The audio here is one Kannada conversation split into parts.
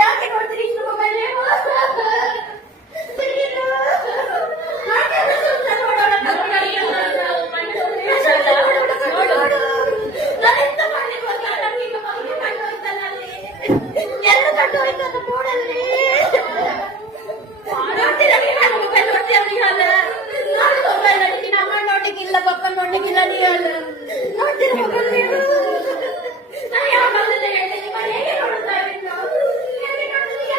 ಯಾಕೆ ನೋಡ್ತೀರಿ ಇಷ್ಟು ಮೊಬೈಲ್ ನೀವು? ನೋಡ್ಲಿಕ್ಕಿಲ್ಲ ಪಪ್ಪ ನೋಡ್ಲಿಕ್ಕಿಲ್ಲ ನೀವು ನೋಡ್ತೀರ ಮೊಬೈಲ್ ನೀವು? ನಾನು ಯಾವಾಗಲೂ ಹೇಳ್ತೀನಿ ಹೇಗೆ ನೋಡ್ತಾ ಇದ್ದೀನಿ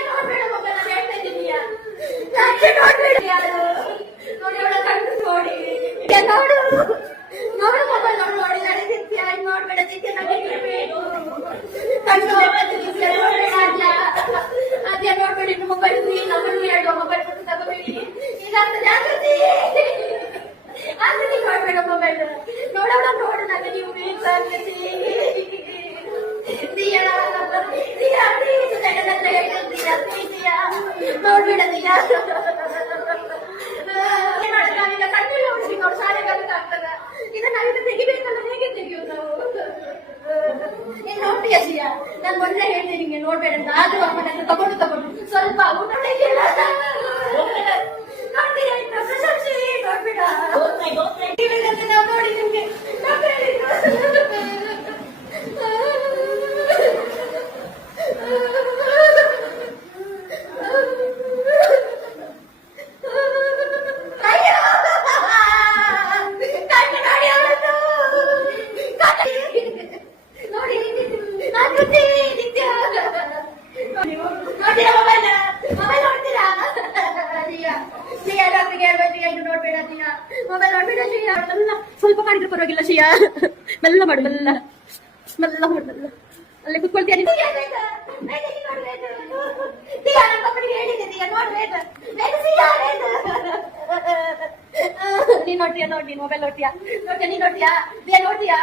ನೋಡ್ಬೇಡ ಮೊಬೈಲ್ ನಾನು ಹೇಳ್ತಾ ಇದ್ದೀನಿಯಾ ನೋಡ್ಬೇಡ ಯಾರು ನೋಡಿ ಅವಳ ಕಣ್ಣು ನೋಡಿ ನೋಡು ನೋಡು ಮೊಬೈಲ್ ನೋಡು ನೋಡಿ ನಡೆದಿತ್ಯಾ ನೋಡ್ಬೇಡ ಚಿಕ್ಕ ನಡಿಬೇಕು ಕಣ್ಣು ನೋಡ್ಬೇಡ ಅದ್ಯಾ ನೋಡ್ಬೇಡಿ ಮೊಬೈಲ್ ನಮ್ಮನ್ನು ಹೇಳುವ ಮೊಬೈಲ್ ಕೊಟ್ಟು ತಗೋಬೇಡಿ ಈಗ ಜಾಗೃತಿ ಆಕೃತಿ ನೋಡ್ಬೇಡ ಮೊಬೈಲ್ ನೋಡೋಣ ನೋಡು ನನಗೆ ನೀವು ಬೇಕಾಗ್ತದೆ ನೋಡ್ಬೇಡ ದಿಯಾ ನಾವೀಗ ಕಣ್ಣಲ್ಲಿ ನೋಡ್ತೀವಿ ನೋಡಿ ಶಾಲೆ ಕಲಿತಾಗ್ತದ ಇದನ್ನ ನಾವೀಗ ತೆಗಿಬೇಕಲ್ಲ ಹೇಗೆ ತೆಗಿಯೋದು ನಾವು ನೀನ್ ನೋಡ್ತೀಯ ಸಿಯಾ ನಾನು ಮೊನ್ನೆ ಹೇಳ್ತೀನಿ ನಿಂಗೆ ನೋಡ್ಬೇಡ ಅಂತ ಆದ್ರೂ ಅಮ್ಮನ ತಗೊಂಡು ಸ್ವಲ್ಪ ಊಟ ನೋಡ್ತೀಯ ಪ್ರಶಂಸೆ ನೋಡ್ಬೇಡ ನಾವು ನೋಡಿ ನಿಮ್ಗೆ ಸ್ವಲ್ಪ ಮಾಡಿದ್ರೆ ಪರವಾಗಿಲ್ಲ ಶಿಯಾ ಮೆಲ್ಲ ಮಾಡು ಮೆಲ್ಲ ಮೆಲ್ಲ ಮಾಡು ಮೆಲ್ಲ ಅಲ್ಲೇ ಕುತ್ಕೊಳ್ತೀಯ ನೀನ್ ನೋಡ್ತೀಯಾ ನೋಡಿ ಮೊಬೈಲ್ ನೋಡ್ತೀಯಾ ನೀನ್ ನೋಡ್ತೀಯಾ ನೋಡ್ತೀಯಾ